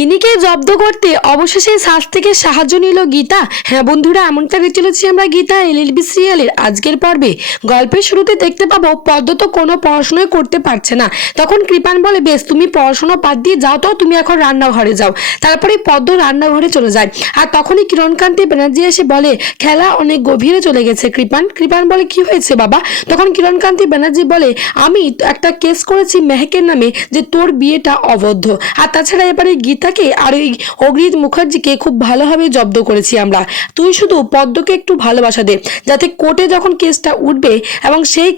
গিনিকে জব্দ করতে অবশেষে শ্বাস থেকে সাহায্য নিল গীতা। হ্যাঁ বন্ধুরা, এমনটা চলেছি আমরা গীতা এলএলবি সিরিয়ালের আজকের পর্বে। গল্পের শুরুতে দেখতে পাবো, পদ্ম তো কোনো পড়াশোনাই করতে পারছে না। তখন কৃপান বলে, বেশ, তুমি পড়াশোনা বাদ দিয়ে যাও তো, তুমি এখন রান্নাঘরে যাও। তারপরে পদ্ম রান্নাঘরে চলে যায়। আর তখনই কিরণকান্তি ব্যানার্জি এসে বলে, খেলা অনেক গভীরে চলে গেছে কৃপান। কৃপান বলে, কি হয়েছে বাবা? তখন কিরণকান্তি ব্যানার্জি বলে, আমি একটা কেস করেছি মেহেকের নামে যে তোর বিয়েটা অবদ্ধ আর তাছাড়া এবারে গীতাকে আর এই অগ্রিত মুখার্জিকে খুব ভালোভাবে জব্দ করেছি আমরা। তুই শুধু পদ্মকে একটু ভালোবাসা দে, যাতে কোর্টে যখন কেসটা উঠবে এবং সেই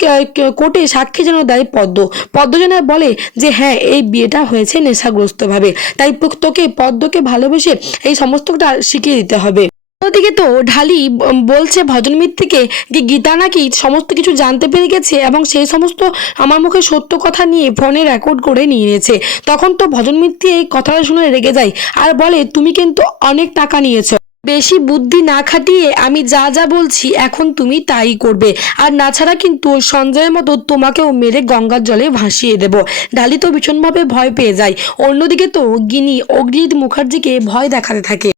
কোর্টে সাক্ষী যেন দেয় পদ্ম। পদ্ম যেন বলে যে হ্যাঁ এই বিয়েটা হয়েছে নেশাগ্রস্তভাবে। তাই তোকে পদ্মকে ভালোবেসে এই সমস্তটা শিখিয়ে দিতে হবে। ওদিকে তো ঢালি বলছে ভজন মিত্তিকে যে গীতা নাকি সমস্ত কিছু জানতে পেরে গেছে এবং সেই সমস্ত আমার মুখে সত্য কথা নিয়ে ফোনে রেকর্ড করে নিয়ে নিয়েছে। তখন তো ভজন মিত্তি এই কথাটা শুনে রেগে যায়। আর বলে, তুমি কিন্তু অনেক টাকা নিয়েছো। বেশি বুদ্ধি না খাটিয়ে আমি যা যা বলছি, এখন তুমি তাই করবে। আর না ছাড়া কিন্তু সঞ্জয়ের মতো তোমাকেও মেরে গঙ্গার জলে ভাসিয়ে দেব ঢালি তো ভীষণভাবে ভয় পেয়ে যায়। অন্যদিকে তো গিনি অগ্রিত মুখার্জিকে ভয় দেখাতে থাকে।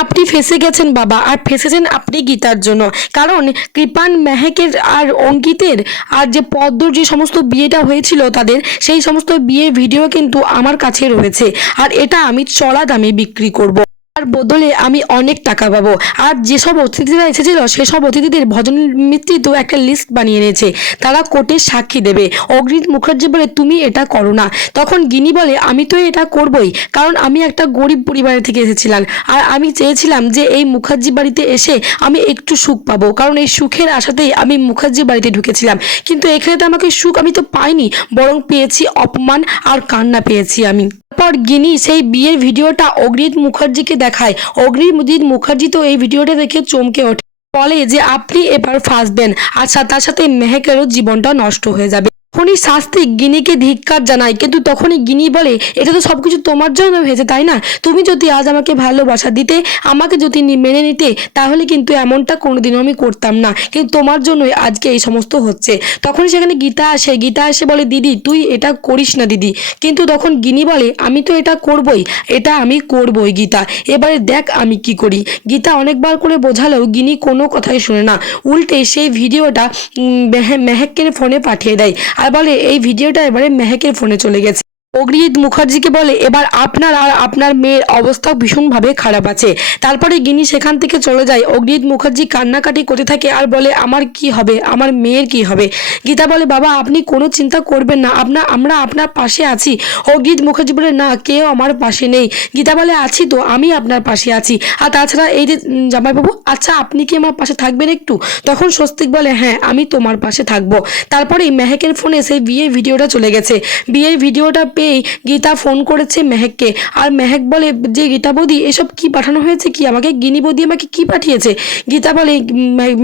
আপনি ফেসে গেছেন বাবা, আর ফেসেছেন আপনি গীতার জন্য কারণ কৃপান মেহেকের আর অঙ্কিতের আর যে পদ্মর যে সমস্ত বিয়েটা হয়েছিল তাদের, সেই সমস্ত বিয়ের ভিডিও কিন্তু আমার কাছে রয়েছে আর এটা আমি চড়া দামে বিক্রি করব। আর বদলে আমি অনেক টাকা পাবো। আর যেসব অতিথিরা এসেছিল, সেসব অতিথিদের ভজন মিত্রি তো একটা লিস্ট বানিয়ে নিয়েছে তারা কোর্টে সাক্ষী দেবে। অগ্রিত মুখার্জি বলে, তুমি এটা করো না। তখন গিনি বলে, আমি তো এটা করবই, কারণ আমি একটা গরিব পরিবারের থেকে এসেছিলাম। আর আমি চেয়েছিলাম যে এই মুখার্জি বাড়িতে এসে আমি একটু সুখ পাবো, কারণ এই সুখের আশাতেই আমি মুখার্জি বাড়িতে ঢুকেছিলাম। কিন্তু এখানে তো আমাকে সুখ আমি তো পাইনি, বরং পেয়েছি অপমান আর কান্না পেয়েছি আমি। তারপর গিনি সেই বিয়ের ভিডিওটা অগ্রিত মুখার্জিকে দেখায়। অগ্রিত মুখার্জি তো এই ভিডিওটা দেখে চমকে ওঠে। বলে যে, আপনি এবার ফাঁসবেন। আর সা- তার সাথে মেহেকেরও জীবনটা নষ্ট হয়ে যাবে। তখনই শাস্তি গিনিকে ধিক্কার জানায়। কিন্তু তখনই গিনি বলে এটা তো সবকিছু তোমার জন্য হয়েছে তাই না? তুমি যদি আজ আমাকে ভালোবাসা দিতে আমাকে যদি মেনে নিতে তাহলে কিন্তু এমনটা কোনোদিনও আমি করতাম না। কিন্তু তোমার জন্যই আজকে এই সমস্ত হচ্ছে। তখন সেখানে গীতা আসে। গীতা এসে বলে দিদি তুই এটা করিস না দিদি। কিন্তু তখন গিনি বলে আমি তো এটা করবই এটা আমি করবই গীতা। এবারে দেখ আমি কি করি। গীতা অনেকবার করে বোঝালেও গিনি কোনো কথাই শুনে না। উল্টে সেই ভিডিওটা উম, মেহে- মেহেকের ফোনে পাঠিয়ে দেয়। আর বলে এই ভিডিওটা এবারে মেহেকের ফোনে চলে গেছে। অগ্রিত মুখার্জিকে বলে, এবার আপনার আর আপনার মেয়ের অবস্থা ভীষণভাবে খারাপ আছে। তারপরে গিনি সেখান থেকে চলে যায়। অগ্রিত মুখার্জি কান্নাকাটি করতে থাকে আর বলে, আমার কি হবে? আমার মেয়ের কি হবে? গীতা বলে, বাবা, আপনি কোনো চিন্তা করবেন না। আপনার আমরা আপনার পাশে আছি। অগ্রিত মুখার্জি বলে, না, কেউ আমার পাশে নেই। গীতা বলে, আছি তো, আমি আপনার পাশে আছি। আর তাছাড়া এই যে জামাইবাবু আচ্ছা আপনি কি আমার পাশে থাকবেন একটু? তখন স্বস্তিক বলে হ্যাঁ আমি তোমার পাশে থাকব। তারপরে মেহেকের ফোনে সেই বিয়ের ভিডিওটা চলে গেছে। বিয়ের ভিডিওটা পেয়ে গীতা ফোন করেছে মেহেককে। আর মেহেক বলে, যে গীতা বৌদি, এসব কি পাঠানো হয়েছে কি? আমাকে গিনি বৌদি আমাকে কি পাঠিয়েছে? গীতা বলে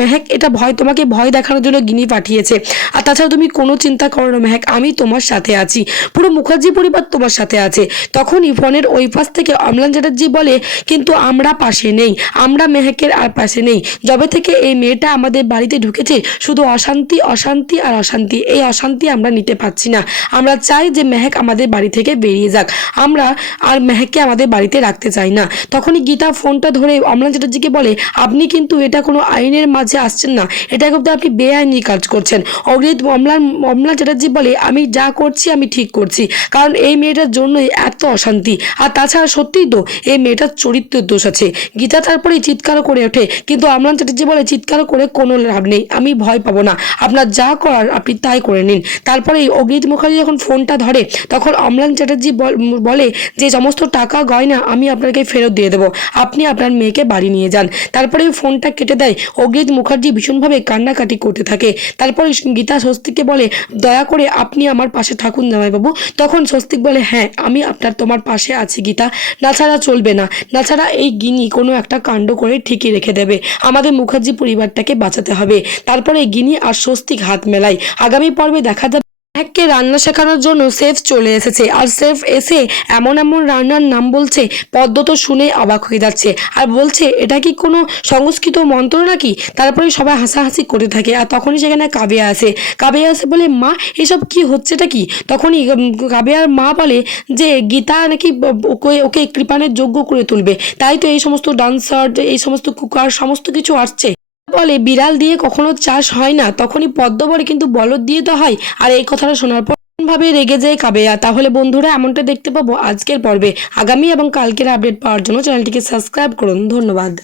মেহেক, এটা ভয়, তোমাকে ভয় দেখানোর জন্য গিনি পাঠিয়েছে। আর তাছাড়া তুমি কোনো চিন্তা করো না মেহেক, আমি তোমার সাথে আছি। পুরো মুখার্জি পরিবার তোমার সাথে আছে। তখনই ফোনের ওই পাশ থেকে অমলান চ্যাটার্জি বলে, কিন্তু আমরা পাশে নেই, আমরা মেহেকের আর পাশে নেই। যবে থেকে এই মেয়েটা আমাদের বাড়িতে ঢুকেছে, শুধু অশান্তি অশান্তি আর অশান্তি। এই অশান্তি আমরা নিতে পারছি না। আমরা চাই যে মেহেক আমাদের বাড়ি থেকে বেরিয়ে যাক। আমরা আর মেহেককে আমাদের বাড়িতে রাখতে চাই না। তখনই গীতা ফোনটা ধরে অমলান চ্যাটার্জিকে বলে, আপনি কিন্তু এটা কোনো আইনের মাঝে আসছেন না। এটা কিন্তু আপনি বেআইনি কাজ করছেন। অগ্রিত অমলান অমলান চ্যাটার্জি বলে, আমি যা করছি, আমি ঠিক করছি। কারণ এই মেয়েটার জন্যই এত অশান্তি। আর তাছাড়া সত্যিই তো, এই মেয়েটার চরিত্রের দোষ আছে। গীতা তারপরেই চিৎকার করে ওঠে। কিন্তু অমলান চ্যাটার্জি বলে চিৎকার করে কোনো লাভ নেই। আমি ভয় পাবো না। আপনার যা করার, আপনি তাই করে নিন। তারপরে অগ্রিত মুখার্জি যখন ফোনটা ধরে, তখন অমলান চ্যাটার্জি বল- যে সমস্ত টাকা গয়না আমি আপনাকে ফেরত দিয়ে দেবো। আপনি আপনার মেয়েকে বাড়ি নিয়ে যান। তারপরে ফোনটা কেটে দেয়। অগ্রিত মুখার্জি ভীষণভাবে কান্নাকাটি করতে থাকে। তারপরে গীতা স্বস্তিককে বলে, দয়া করে আপনি আমার পাশে থাকুন জামাইবাবু। তখন স্বস্তিক বলে হ্যাঁ আমি আপনার তোমার পাশে আছি গীতা। নাছাড়া চলবে না। নাছাড়া এই গিনি কোনো একটা কাণ্ড করে ঠিকই রেখে দেবে। আমাদের মুখার্জি পরিবারটাকে বাঁচাতে হবে। তারপরে গিনি আর স্বস্তিক হাত মেলায়। আগামী পর্বে দেখা যাবে এককে রান্না শেখানোর জন্য শেফ চলে এসেছে। আর শেফ এসে এমন এমন রান্নার নাম বলছে, পদ্ম তো শুনে অবাক হয়ে যাচ্ছে। আর বলছে, এটা কি কোনো সংস্কৃত মন্ত্র নাকি? তারপরে সবাই হাসাহাসি করে থাকে। আর তখনই সেখানে কাবিয়া আসে। কাবিয়া আসে বলে, মা, এসব কি হচ্ছেটা কি? তখনই কাবিয়ার মা বলে যে, গীতা নাকি ওকে ওকে কৃপানের যোগ্য করে তুলবে। তাই তো এই সমস্ত ডান্সার, এই সমস্ত কুকার, সমস্ত কিছু আসছে। বলে বিড়াল দিয়ে কখনো চাষ হয় না, তখনই পদ্ম বলে কিন্তু বলদ দিয়ে তো হয়। আর এই কথাটা শোনার পর ভাবে রেগে যায় কাবেয়া? তাহলে বন্ধুরা এমনটা দেখতে পাবো আজকের পর্বে। আগামী এবং কালকের আপডেট পাওয়ার জন্য চ্যানেলটিকে সাবস্ক্রাইব করুন। ধন্যবাদ।